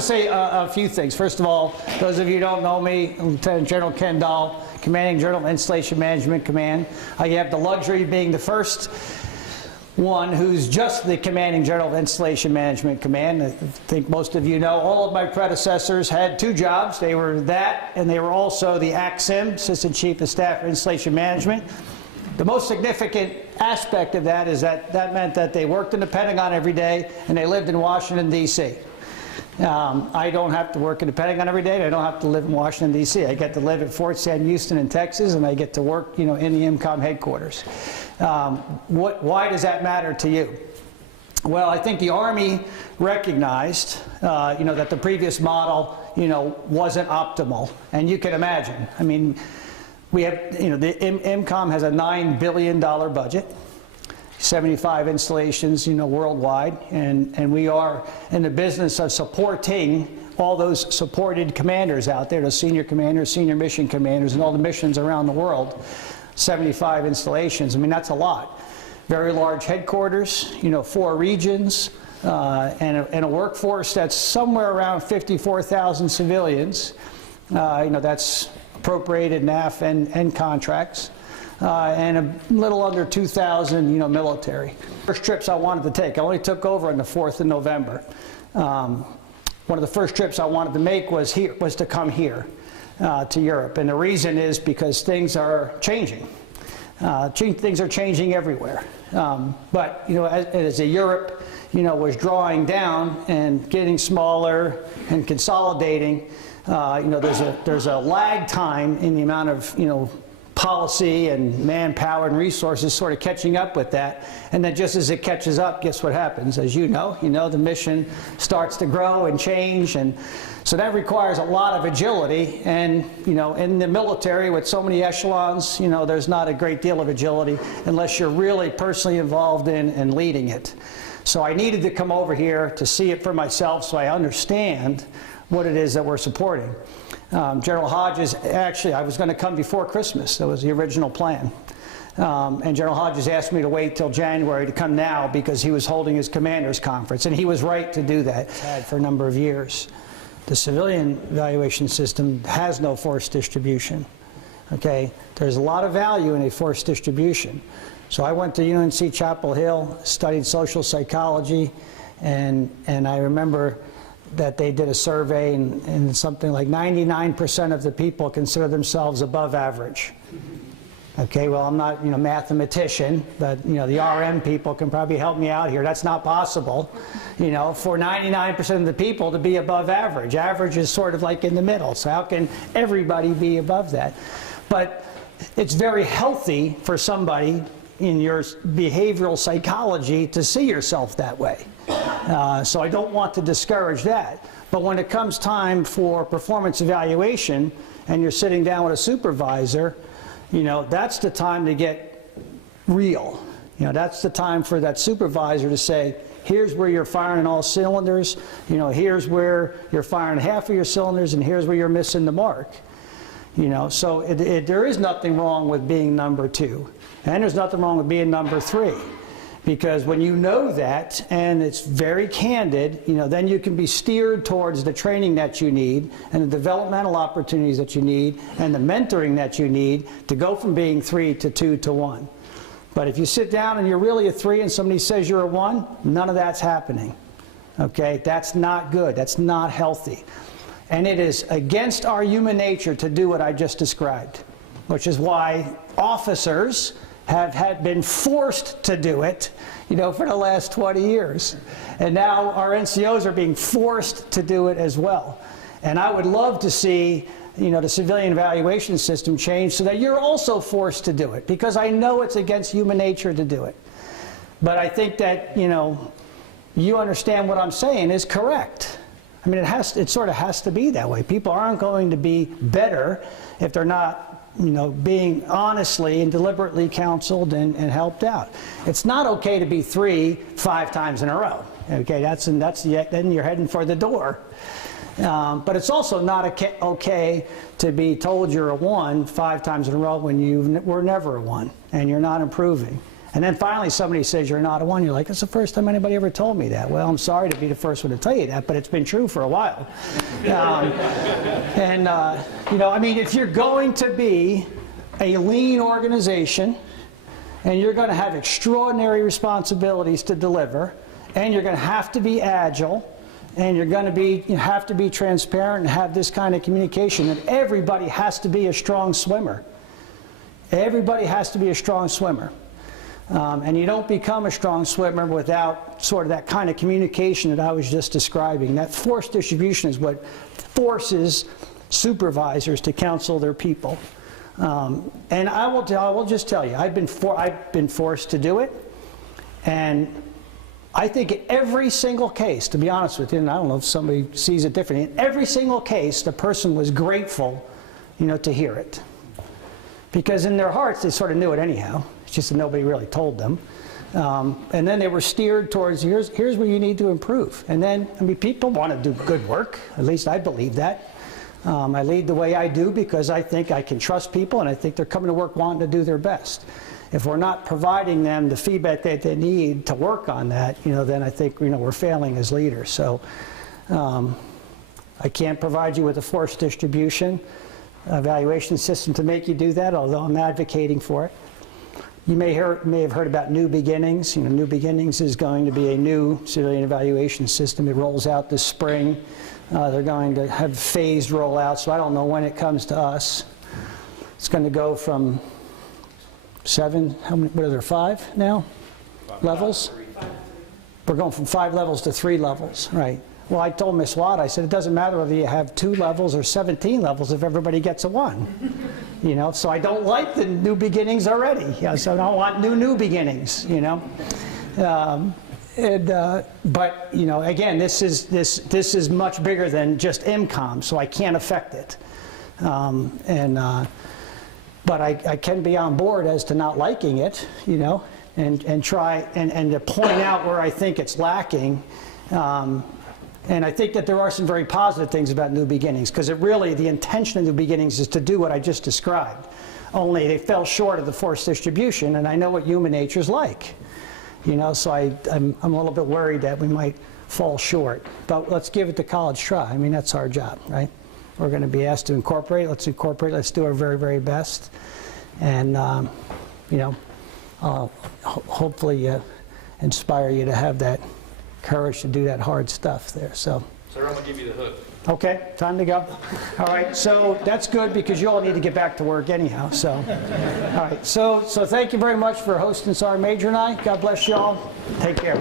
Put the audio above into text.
to say a few things. First of all, those of you who don't know me, Lieutenant General Ken Dahl, Commanding General of Installation Management Command. I have the luxury of being the first one who's just the Commanding General of Installation Management Command. I think most of you know all of my predecessors had two jobs. They were that, and they were also the ACSIM, Assistant Chief of Staff for Installation Management. The most significant aspect of that is that meant that they worked in the Pentagon every day and they lived in Washington, D.C. I don't have to work in the Pentagon every day. I don't have to live in Washington, D.C. I get to live at Fort Sam Houston in Texas, and I get to work, in the MCOM headquarters. Why does that matter to you? Well, I think the Army recognized, that the previous model, wasn't optimal, and you can imagine. I mean, we have, the MCOM has a $9 billion budget. 75 installations, worldwide, and we are in the business of supporting all those supported commanders out there, the senior commanders, senior mission commanders, and all the missions around the world. 75 installations. I mean, that's a lot. Very large headquarters, 4 regions, and a workforce that's somewhere around 54,000 civilians. That's appropriated NAF and contracts. And a little under 2,000, military. First trips I wanted to take, I only took over on the 4th of November. One of the first trips I wanted to make was to come here to Europe, and the reason is because things are changing. Things are changing everywhere. But as Europe, was drawing down and getting smaller and consolidating, there's a lag time in the amount of policy and manpower and resources sort of catching up with that, and then just as it catches up, guess what happens? As the mission starts to grow and change, and so that requires a lot of agility. And in the military with so many echelons, there's not a great deal of agility unless you're really personally involved in and leading it. So I needed to come over here to see it for myself, so I understand what it is that we're supporting. General Hodges, actually, I was going to come before Christmas. That was the original plan. And General Hodges asked me to wait till January to come now because he was holding his commanders conference, and he was right to do that. It's had for a number of years. The civilian evaluation system has no force distribution. Okay, there's a lot of value in a force distribution. So I went to UNC Chapel Hill, studied social psychology, and I remember that they did a survey, and something like 99% of the people consider themselves above average. Okay, well, I'm not a mathematician, but the RM people can probably help me out here. That's not possible, for 99% of the people to be above average. Average is sort of like in the middle, so how can everybody be above that? But it's very healthy for somebody in your behavioral psychology to see yourself that way. So I don't want to discourage that. But when it comes time for performance evaluation and you're sitting down with a supervisor, that's the time to get real. That's the time for that supervisor to say, here's where you're firing all cylinders, here's where you're firing half of your cylinders, and here's where you're missing the mark. So there is nothing wrong with being number 2. And there's nothing wrong with being number 3. Because when you know that, and it's very candid, then you can be steered towards the training that you need, and the developmental opportunities that you need, and the mentoring that you need to go from being 3 to 2 to 1. But if you sit down and you're really a 3 and somebody says you're a 1, none of that's happening. Okay? That's not good. That's not healthy. And it is against our human nature to do what I just described, which is why officers have been forced to do it, for the last 20 years. And now our NCOs are being forced to do it as well. And I would love to see, the civilian evaluation system change so that you're also forced to do it, because I know it's against human nature to do it. But I think that, you understand what I'm saying is correct. I mean, it sort of has to be that way. People aren't going to be better if they're not being honestly and deliberately counseled and helped out. It's not okay to be 3 5 times in a row. Okay, then you're heading for the door. But it's also not okay to be told you're a 1 5 times in a row when you were never a 1 and you're not improving. And then finally somebody says you're not a one. You're like, it's the first time anybody ever told me that. Well, I'm sorry to be the first one to tell you that, but it's been true for a while. You know, I mean, if you're going to be a lean organization and you're going to have extraordinary responsibilities to deliver, and you're going to have to be agile, and you're going to have to be transparent and have this kind of communication, and everybody has to be a strong swimmer. Everybody has to be a strong swimmer. And you don't become a strong swimmer without sort of that kind of communication that I was just describing. That force distribution is what forces supervisors to counsel their people. And I will just tell you, I've been forced to do it, and I think in every single case, to be honest with you, and I don't know if somebody sees it differently, in every single case, the person was grateful, you know, to hear it. Because in their hearts, they sort of knew it anyhow. It's just that nobody really told them. And then they were steered towards, here's where you need to improve. And then, I mean, people want to do good work. At least I believe that. I lead the way I do because I think I can trust people, and I think they're coming to work wanting to do their best. If we're not providing them the feedback that they need to work on that, you know, then I think, you know, we're failing as leaders. So I can't provide you with a force distribution evaluation system to make you do that, although I'm advocating for it. You may have heard about New Beginnings. You know, New Beginnings is going to be a new civilian evaluation system. It rolls out this spring. They're going to have phased rollout, so I don't know when it comes to us. It's going to go from 7, how many, what are there, 5 now? Levels? We're going from 5 levels to 3 levels, right. Well, I told Ms. Watt, I said, it doesn't matter whether you have 2 levels or 17 levels if everybody gets a 1. You know, so I don't like the New Beginnings already. You know, so I don't want new beginnings, you know. But, you know, again, this is much bigger than just MCOM, so I can't affect it. But I can be on board as to not liking it, you know, and try and to point out where I think it's lacking. And I think that there are some very positive things about New Beginnings, because the intention of New Beginnings is to do what I just described. Only they fell short of the force distribution, and I know what human nature is like. You know, so I'm a little bit worried that we might fall short. But let's give it the college try. I mean, that's our job, right? We're going to be asked to incorporate. Let's incorporate. Let's do our very, very best. And, you know, hopefully inspire you to have that courage to do that hard stuff there. So, sir, I'm going to give you the hook. Okay, time to go. All right, so that's good because you all need to get back to work anyhow. So, all right, so thank you very much for hosting Sergeant Major and I. God bless you all. Take care.